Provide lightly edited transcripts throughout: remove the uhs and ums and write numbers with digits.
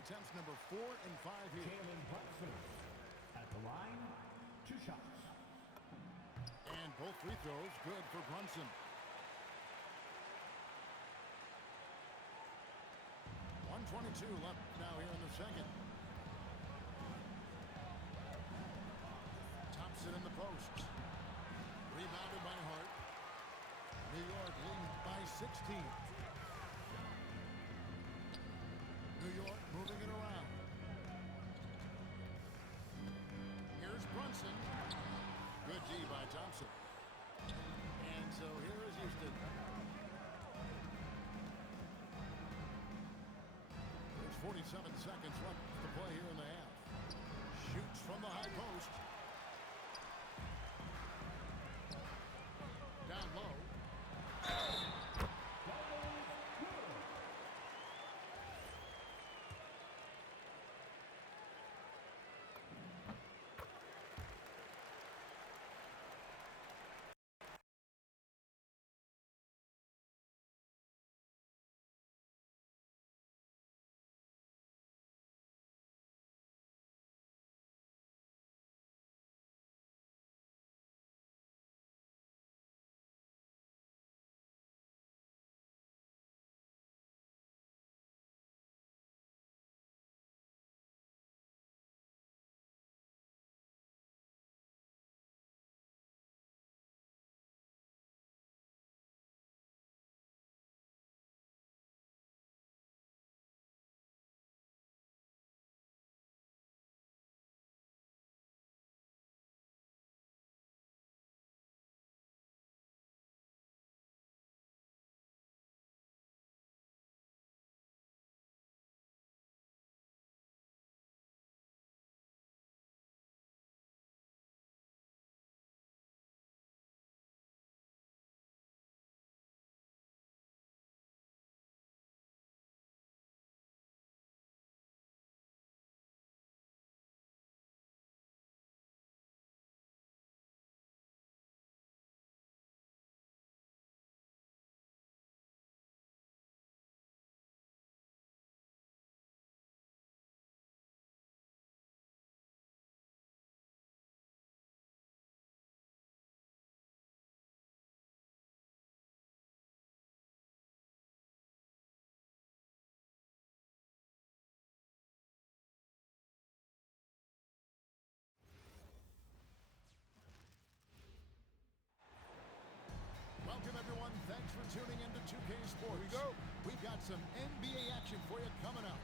attempts number 4 and 5 here. At the line, 2 shots. And both free throws good for Brunson. 1:22 left now here in the second. Thompson in the post. Rebounded by Hart. New York leading by 16. New York moving it around. Here's Brunson. Good D by Thompson. And so here is Houston. There's 47 seconds left to play here in the half. Shoots from the high post. Down low. Welcome, everyone. Thanks for tuning in to 2K Sports. Here we go. We've got some NBA action for you coming up.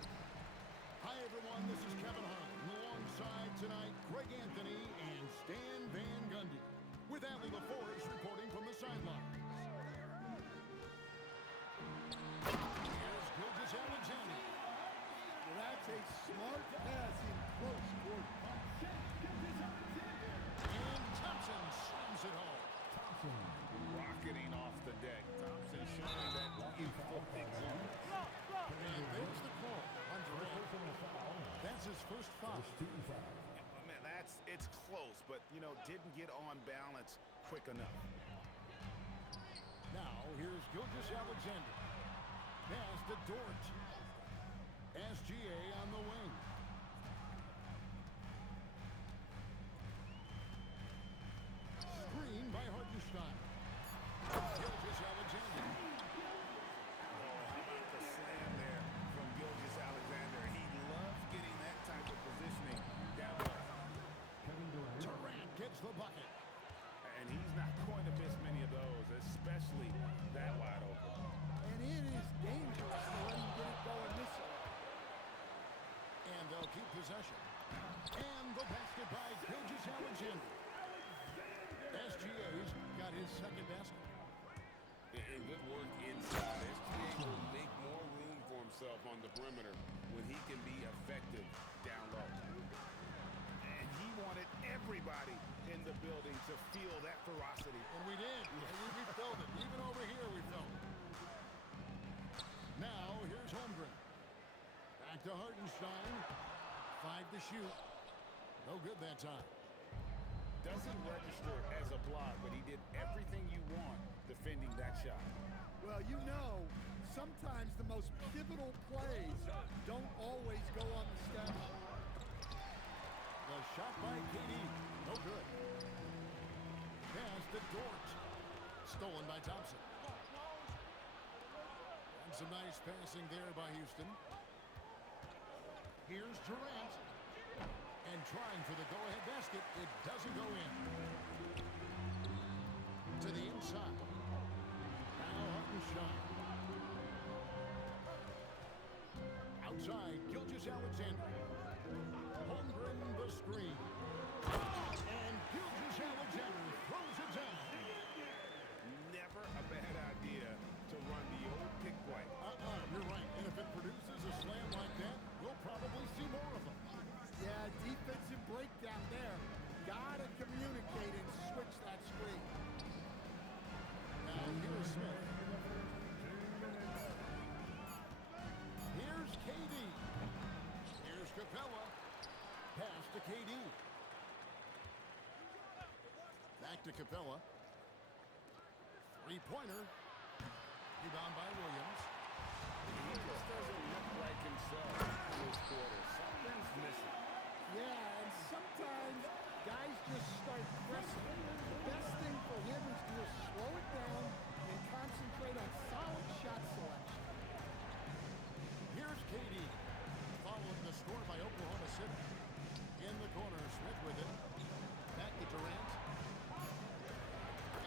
Hi, everyone. This is Kevin Hahn. Alongside tonight, Greg Anthony and Stan Van Gundy. With Allie LaForge reporting from the sidelines. Here's Gilgeous Alexander. Well, that's a smart pass in close quarter. And Thompson slams it home. Rocketing off the deck. Thompson showing that youthful exuberance. And there's the call on Durant. That's his first foul. Man, it's close, but, didn't get on balance quick enough. Now, here's Gilgeous Alexander. Pass to Dort. SGA on the wing. Screen by Hartenstein. Gilgeous Alexander. Oh, how about the slam there from Gilgeous Alexander? He loves getting that type of positioning down low. Durant gets the bucket. And he's not going to miss many of those, especially that wide open. And it is dangerous to let him get it going this way. And they'll keep possession. And the basket by Gilgeous Alexander. SGA's got his second basket. And good work inside. SGA will make more room for himself on the perimeter when he can be effective down low. And he wanted everybody in the building to feel that ferocity. And we did. We felt it. Even over here we felt it. Now, here's Holmgren. Back to Hartenstein. 5 to shoot. No good that time. Doesn't register as a block, but he did everything you want defending that shot. Well, sometimes the most pivotal plays don't always go on the stat. The shot by KD. No good. Pass to Dort. Stolen by Thompson. And some nice passing there by Houston. Here's Durant. And trying for the go-ahead basket. It doesn't go in. To the inside. Now Hartenstein. Outside, Gilgeous-Alexander. Holmgren the screen. And Gilgeous-Alexander throws it down. Never a bad idea to run the old pick play. You're right. And if it produces a slam like that, we'll probably see more of them. Yeah, defensive breakdown there. Gotta communicate and switch that screen. Now here's Smith. Here's KD. Here's Capella. Pass to KD. Back to Capella. Three-pointer. Rebound by Williams. He just doesn't look like himself this quarter. Something's missing. Yeah, and sometimes guys just start pressing. The best thing for him is to just slow it down and concentrate on solid shot selection. Here's KD. Following the score by Oklahoma City. In the corner, Smith with it. Back to Durant.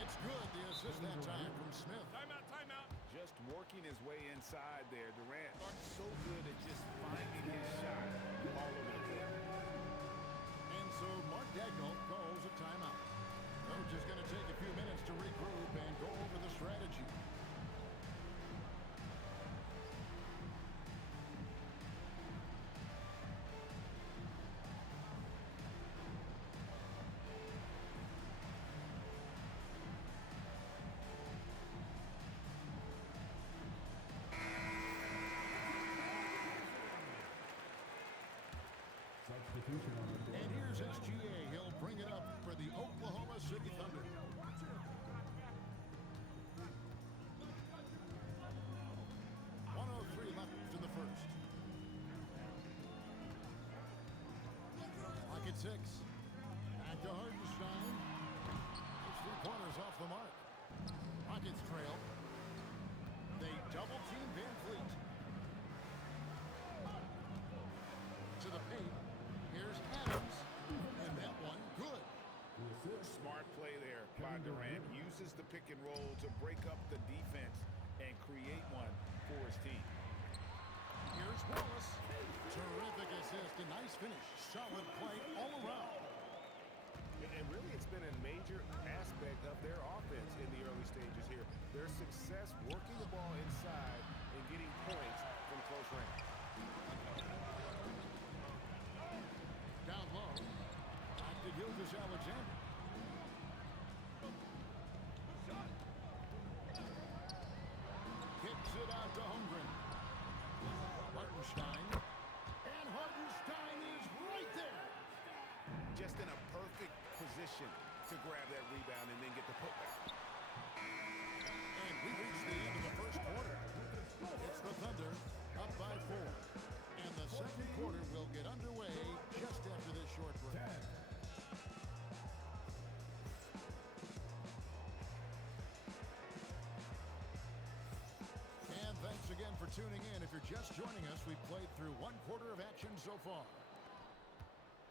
It's good, the assist that time from Smith. Timeout, timeout. Just working his way inside there. Durant so good at just finding his shot all over the court. And so Mark Daigneault calls a timeout. Coach is going to take a few minutes to regroup and go over the strategy. Substitution on the floor. And here's SGA. He'll bring it up for the Oklahoma City Thunder. 1:03 left in the first. Clock at 6. Back to Hartenstein. Those 3 pointers off the mark. Rockets trail. They double team Van Fleet. To the paint. Here's Adams. And that one good. Smart play there by Durant. Uses the pick and roll to break up the defense and create one for his team. Here's Wallace. Terrific assist. A nice finish. Solid play all around. And really, it's been a major aspect of their offense in the early stages here. Their success working the ball inside and getting points from close range. Down low. Back to Gilgeous-Alexander. Kicks it out to Holmgren. Hartenstein. And Hartenstein is right there. Just in a perfect position to grab that rebound and then get the putback. And we reach the end of the first quarter. It's the Thunder up by 4. And the second quarter will get underway just after this short break. And thanks again for tuning in. If you're just joining us, we've played through 1 quarter of action so far.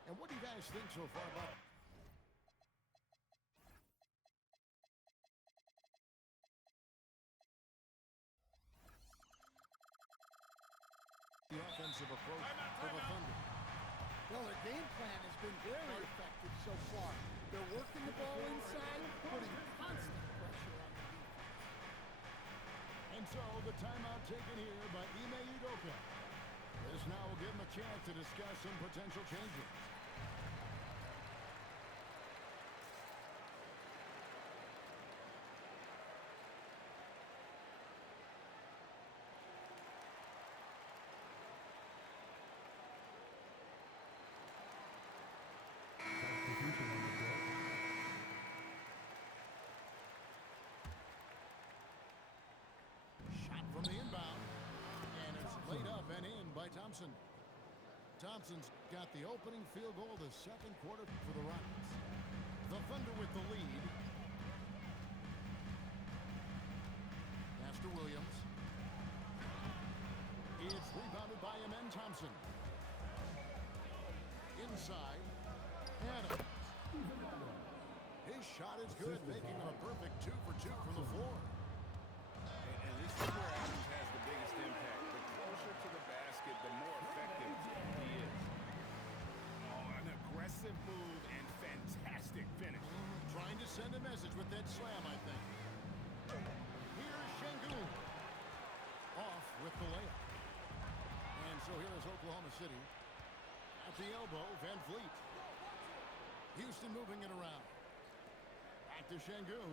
And what do you guys think so far about it? The offensive approach for the Thunder. Well, their game plan has been very effective so far. They're working the ball inside, putting constant pressure on the defense. And so the timeout taken here by Ime Udoka. This now will give him a chance to discuss some potential changes. Substitution on the floor. Shot from the inbound. by Thompson. Thompson's got the opening field goal of the second quarter for the Rockets. The Thunder with the lead. Pass to Williams. It's rebounded by Amen Thompson. Inside. Adams. His shot is good, making him a perfect 2 for 2 from the floor. And this is where Adams has the biggest impact. The closer to the basket, the more effective he is. Oh, an aggressive move and fantastic finish. Trying to send a message with that slam, I think. Here's Şengün. Off with the layup. And so here is Oklahoma City. At the elbow, Van Vliet. Houston moving it around. Back to Şengün.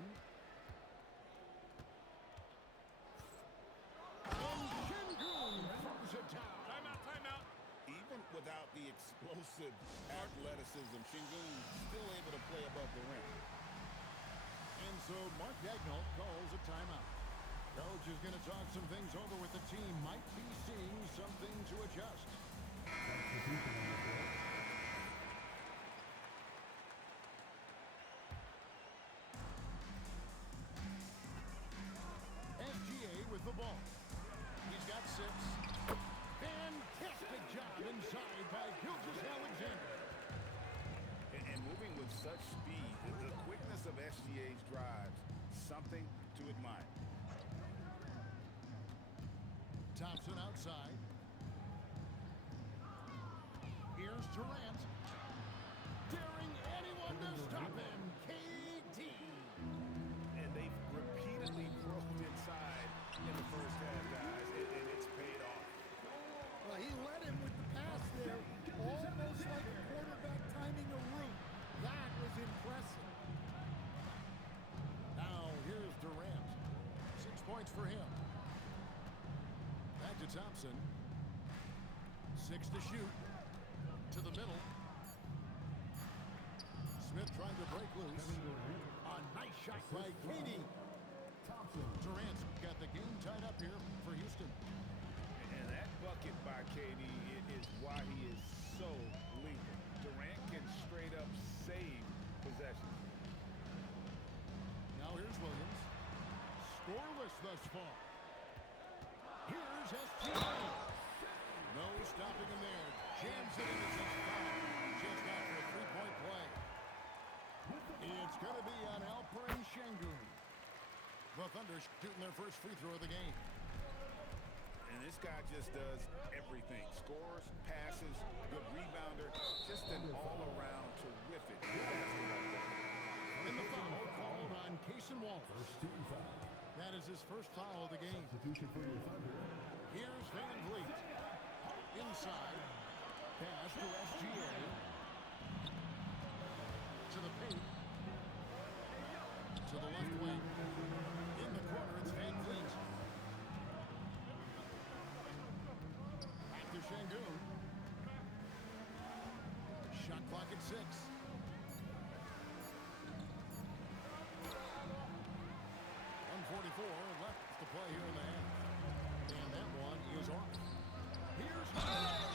And Şengün throws it down. Timeout. Even without the explosive athleticism, Şengün still able to play above the rim. And so Mark Dagnall calls a timeout. Coach is going to talk some things over with the team. Might be seeing something to adjust. SGA with the ball. He's got 6. Fantastic job inside by Gilgeous-Alexander. And moving with such speed, the quickness of SGA's drives, something to admire. Thompson outside. Here's Durant. Daring anyone to stop him. KD. And they've repeatedly probed inside in the first half, guys, and it's paid off. Well, he led him with the pass there, almost like a quarterback timing a route. That was impressive. Now here's Durant. 6 points for him. Back to Thompson. 6 to shoot. To the middle. Smith trying to break loose. A nice shot by KD. Durant's got the game tied up here for Houston. And that bucket by KD is why he is so lethal. Durant can straight up save possession. Now here's Williams. Scoreless thus far. Here's SGA. No stopping him there. Jams it in as he's fouled. Chance now for a 3-point play. It's going to be on Alperen Şengün. The Thunder shooting their first free throw of the game. And this guy just does everything. Scores, passes, good rebounder, just an all-around terrific basketball player. And the foul called on Cason Wallace. That is his first foul of the game. Here's Van Vliet. Inside. Pass to SGA. To the paint. To the left wing. In the corner, it's Van Vliet. Back to Şengün. Shot clock at 6. 1:44 left to play here in the half. And that one is off. Here's Hunter.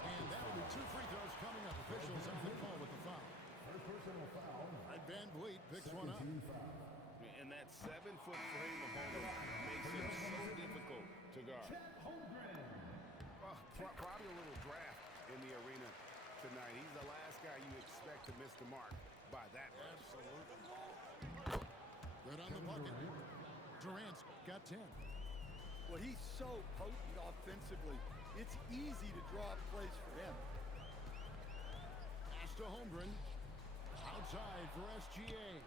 And that'll be 2 free throws coming up. Officials on the call with the foul. Right, Van Vliet picks one up. And that 7-foot frame opponent makes him so difficult to guard. Probably a little draft in the arena tonight. He's the last guy you expect to miss the mark by that much. Absolutely. Good on the bucket. Durant's got 10. Well, he's so potent offensively. It's easy to draw up plays for him. Pass to Holmgren. Outside for SGA.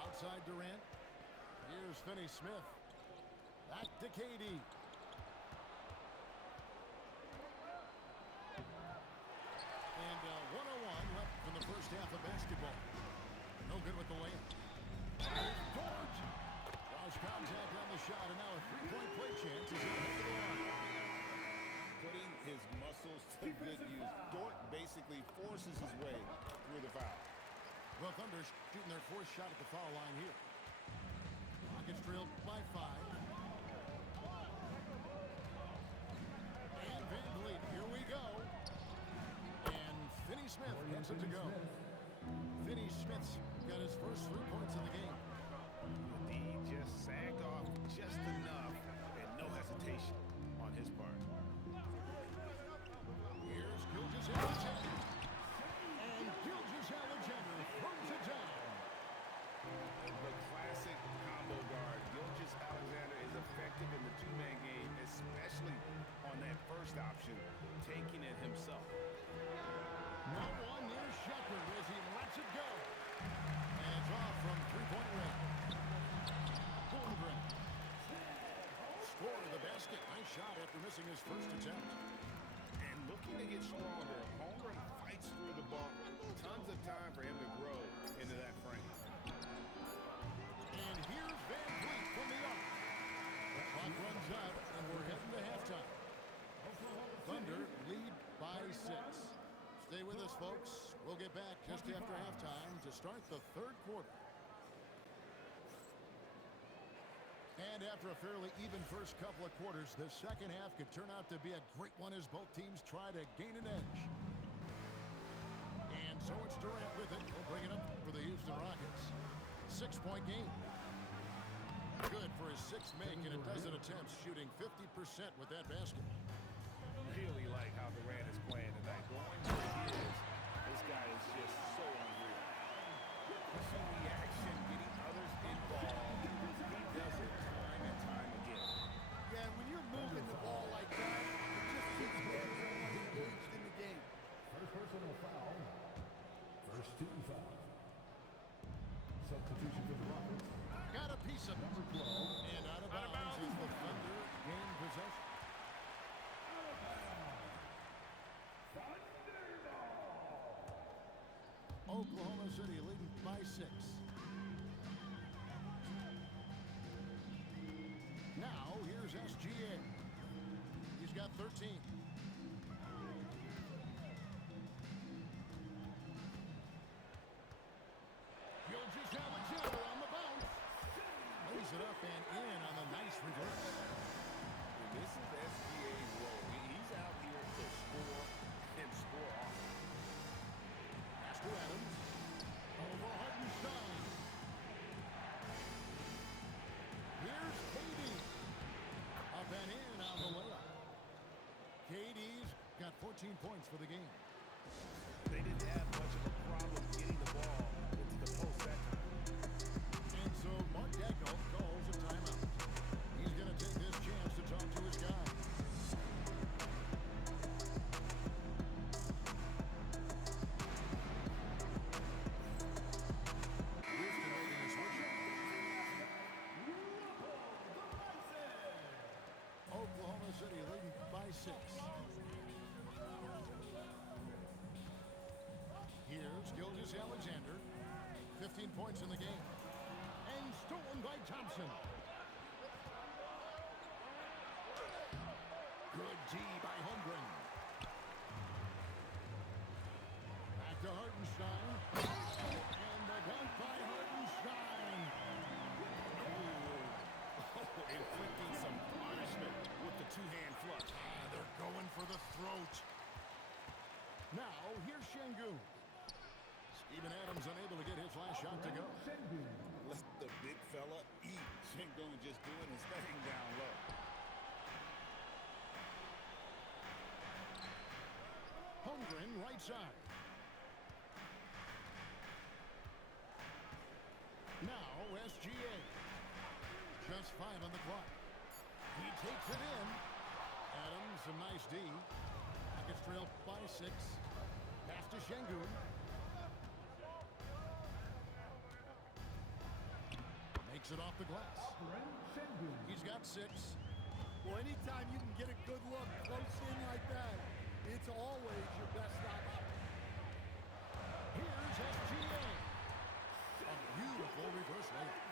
Outside Durant. Here's Finney-Smith. Back to KD. And 1:01 left from the first half of basketball. No good with the layup. George. Lost contact on the shot, and now a 3-point play chance is ahead of the line. Putting his muscles to good use. Dort basically forces his way through the foul. The Thunder shooting their 4th shot at the foul line here. Rockets trailed by 5. Smith gets it to go. Finney Smith's got his first 3 points in the game. The D just sagged off just enough and no hesitation on his part. Here's Gilgeous Alexander. And Gilgeous Alexander throws it down. The classic combo guard. Gilgeous Alexander is effective in the two-man game, especially on that first option, taking it himself. No one near Shepherd as he lets it go. And it's off from three-point range. Holmgren. Score to the basket. Nice shot after missing his first attempt. And looking to get stronger, Holmgren fights through the bump. Tons of time for him to grow into that frame. And here's Van Vliet from the arc. The clock runs out, and we're heading to halftime. Thunder lead by 6. Stay with us, folks. We'll get back just after halftime to start the third quarter. And after a fairly even first couple of quarters, the second half could turn out to be a great one as both teams try to gain an edge. And so it's Durant with it. He'll bring it up for the Houston Rockets. 6-point game. Good for his sixth make, and a dozen attempts, shooting 50% with that basket. Really like how Durant is playing tonight. Going where he is, this guy is just so unreal. Pushing the action, getting others involved. He does it time and time again. Yeah, when you're moving the ball like that, it just keeps everyone engaged in the game. First personal foul. First team foul. Substitution for the Rockets. Got a piece of it. Number 12. And out of bounds as the Thunder gain possession. Oklahoma City leading by 6. Now, here's SGA. He's got 13. Gilgeous Alexander on the bounce. Lays it up and in on the nice reverse. And this is SGA's role. He's out here to score and score often. Pass to Adams. Over Hartenstein. Here's KD. Up and in on the layup. KD's got 14 points for the game. They didn't have much of a problem getting the ball into the post that time. And so Mark Daigneault calls a timeout. He's going to take this chance to talk to his guys. Houston making a switch up. Oklahoma City leading by 6. Here's Gilgeous Alexander. 15 points in the game. And stolen by Thompson. Good D by Holmgren. Back to Hartenstein. And the dunk by Hartenstein. Inflicting some punishment with the two-hand flush. They're going for the throat. Now, here's Şengün. Steven Adams unable to get his last shot to go. Let the big fella eat. Şengün just doing his thing down low. Holmgren right side. Now SGA. Just 5 on the clock. He takes it in. Adams, a nice D. Rockets trail by 6. Pass to Şengün. Makes it off the glass. He's got 6. Well, anytime you can get a good look close in like that, it's always your best option. Here's SGA. A beautiful reverse layup.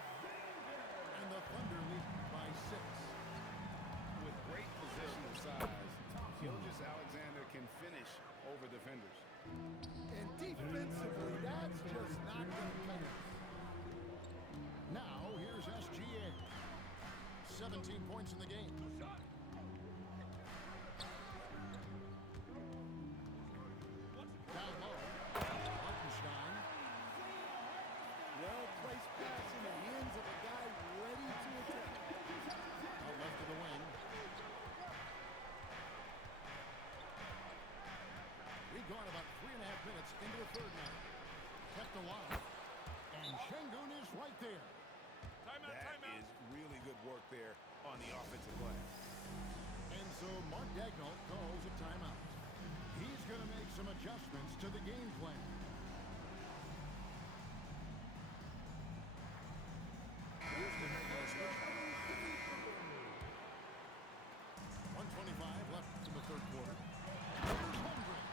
And the Thunder lead by 6. With great positional size, Gilgeous Alexander can finish over defenders. And defensively, that's just not going to cut it. Now, here's SGA. 17 points in the game. Down low. minutes into the third now. Kept alive. And Şengün is right there. That is really good work there on the offensive glass. And so Mark Daigneault calls a timeout. He's going to make some adjustments to the game plan. Here's the regular switch. 1:25 left in the third quarter. Here's Holmgren.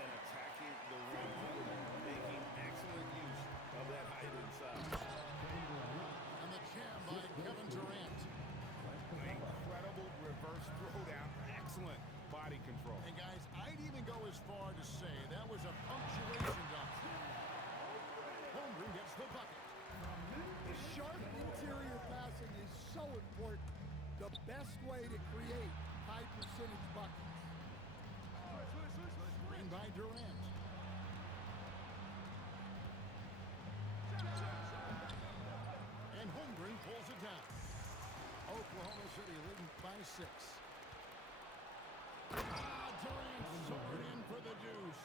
And attacking the rim, making excellent use of that height inside. And the jam by Kevin Durant. Incredible reverse throwdown. Excellent body control. And guys, I'd even go as far to say that was a punctuation dunk. Holmgren gets the bucket. Sharp interior passing is so important. The best way to create high percentage buckets. Screen by Durant. And Holmgren pulls it down. Oklahoma City leading by 6. Durant soared in for the deuce.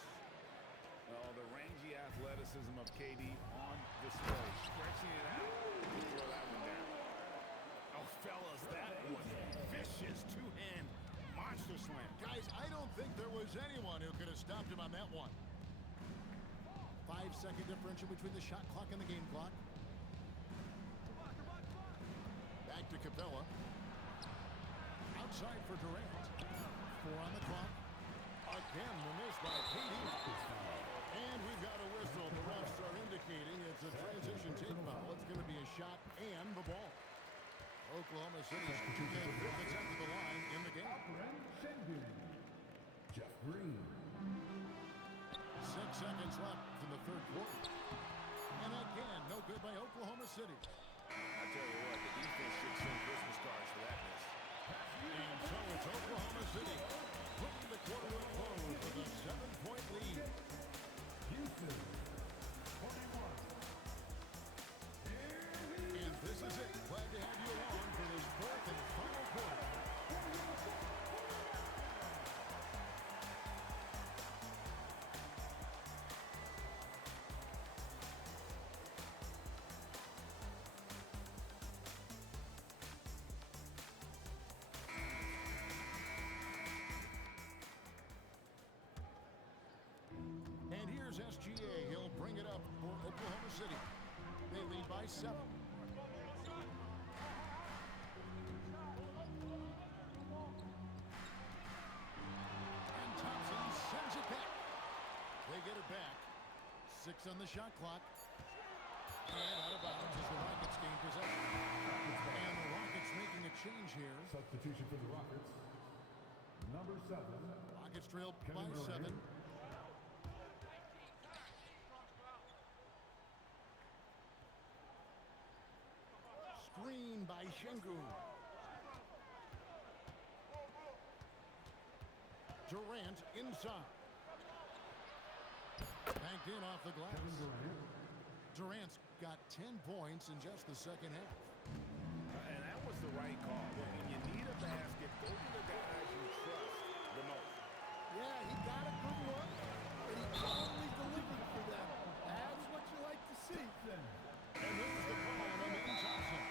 Oh, the rangy athleticism of KD on display. Stretching it out to throw that one down. Oh, fellas, that was vicious two-hand monster slam. Guys, I don't think there was anyone who could have stopped him on that one. 5-second differential between the shot clock and the game clock. Back to Capella. Outside for Durant. 4 on the clock. Again, the miss by KD. And we've got a whistle. The refs are indicating it's a transition take foul. It's going to be a shot and the ball. Oklahoma City's fifth attempt at the line in the game. Şengün. Jeff Green. 6 seconds left in the third quarter. And again, no good by Oklahoma City. I tell you what, the defense should send Christmas cards for that miss. And so it's Oklahoma City putting the quarter to a close with a 7-point lead. Houston. 21. And this is it. Glad to have you along for this fourth and final quarter. And here's SGA. He'll bring it up for Oklahoma City. They lead by 7. And Thompson sends it back. They get it back. 6 on the shot clock. And out of bounds as the Rockets gain possession. And the Rockets making a change here. Substitution for the Rockets. Number 7. Rockets trail by Kevin Durant. 7. Screen by Şengün. Durant inside. Banked in off the glass. Kevin Durant. Durant's got 10 points in just the second half. And that was the right call. Look, when you need a basket, go to the guys you trust the most. Yeah, he got a good look, and he totally delivered for them. That's what you like to see. And there's the call on Amen Thompson.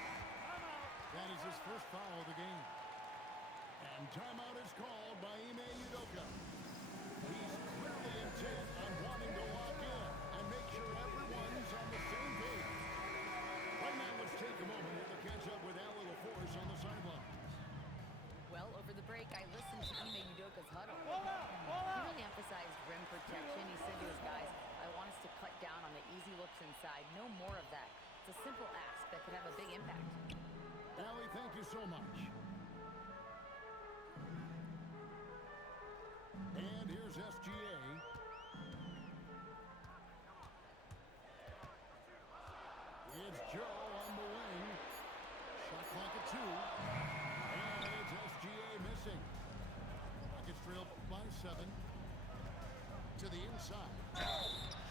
That is his first foul of the game. And timeout is called by Ime Udoka. He's clearly intent on wanting to lock in and make sure everyone's on the same page. Right now, let's take a moment here to catch up with Allie LaForce on the sideline. Well, over the break, I listened to Ime Udoka's huddle. He really emphasized rim protection. He said to his guys, I want us to cut down on the easy looks inside. No more of that. It's a simple ask that could have a big impact. Allie, thank you so much. And here's SGA. It's Joe on the wing. Shot clock at 2. And it's SGA missing. Rockets trail by 7. To the inside.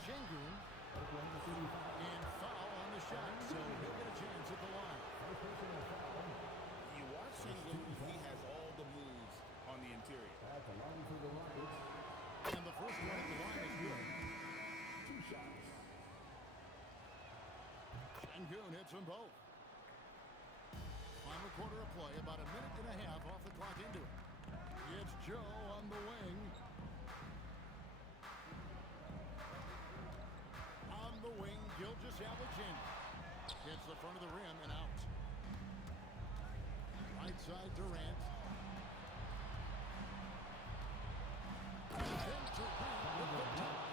Şengün. And foul on the shot, so he'll get a chance at the line. You watch Şengün, he has all the moves on the interior. At the line for the Rockets. And the first one at the line is Sengun hits them both. Final quarter of play, about a minute and a half off the clock into it. It's Joe on the wing. On the wing, Gilgeous Alexander. Hits the front of the rim and out. Right side, Durant. And then Durant with the dunk.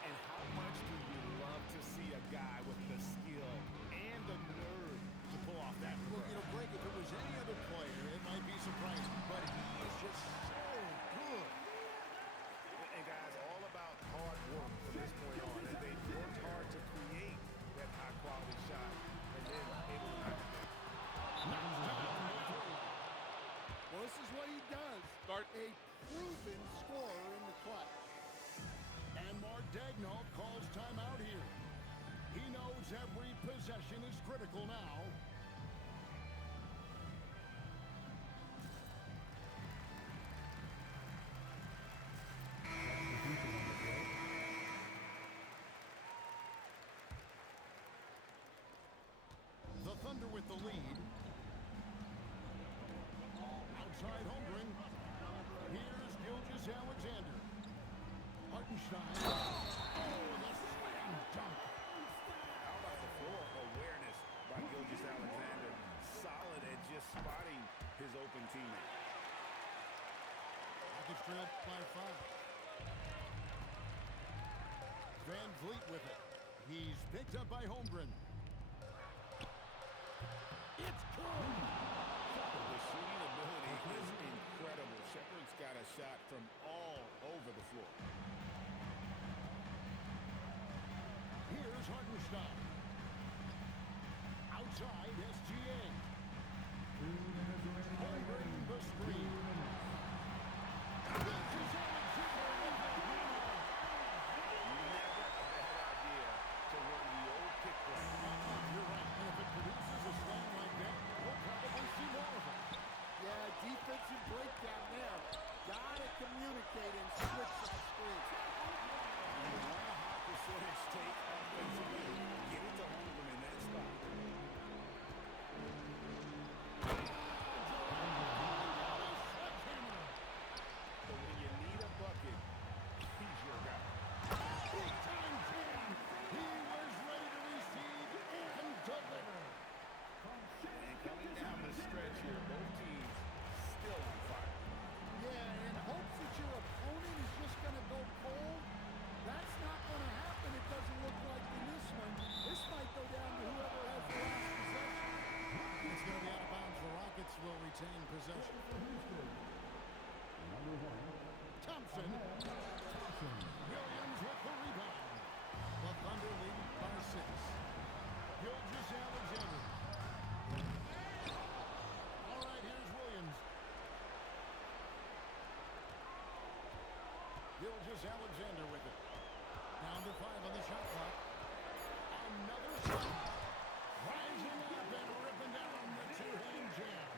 And how much do you love to see a guy with the skill and the nerve to pull off that Well, run? Greg, if it was any other player, it might be surprising, but he is just so good. And guys, all about hard work from this point on. And they've worked hard to create that high-quality shot and then able to knock it down. Well, this is what he does. Start. A proven scorer in the clutch. And Mark Daigneault calls timeout here. He knows every possession is critical now. The Thunder with the lead. Outside Holmgren. Here's Gilgeous Alexander. Hartenstein. Oh, the slam dunk. How about the floor awareness by Gilgeous Alexander? Solid at just spotting his open teammate. Rockets trail by 5. Van Vliet with it. He's picked up by Holmgren. It's good. The shooting ability is incredible. Shepard's got a shot from all over the floor. Here's Hartenstein. Outside, SGA. Holmgren the screen. Gilgeous Alexander with the hammer. Never a bad idea to run the old pick play. You're right. And if it produces a slam like that, we'll probably see more of it. Yeah, defensive breakdown there. Gotta communicate and switch that screen. You want a high percentage take offensively. Get it to Holmgren in that spot. But when you need a bucket, he's your guy. Big time jam. He was ready to receive and deliver. And coming down the stretch here, both teams still on fire. Yeah, in hopes that your opponent is just going to go cold. That's not going to happen, it doesn't look like in this one. This might go down to whoever has the last possession. It's going to be out of bounds. The Rockets will retain possession. Thompson. Williams with the rebound. The Thunder lead by 6. Gilgeous Alexander. All right, here's Williams. Gilgeous Alexander with it. Down to 5 on the shot clock. Another shot. Rising up and ripping down the two-hand jam.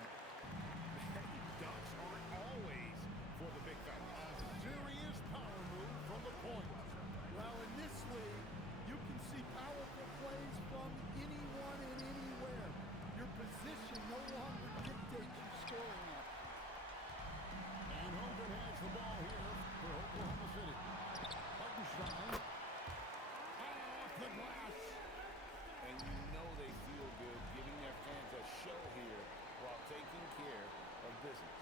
Dunks aren't always for the big fellas. A serious power move from the point. Well, in this league, you can see powerful plays from anyone and anywhere. Your position no longer dictates your scoring effort. And Holmgren has the ball here for Oklahoma City. Hartenstein. Off the glass. And you know they feel good giving their fans a show here while taking care of business.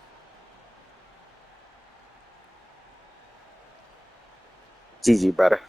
GG, brother.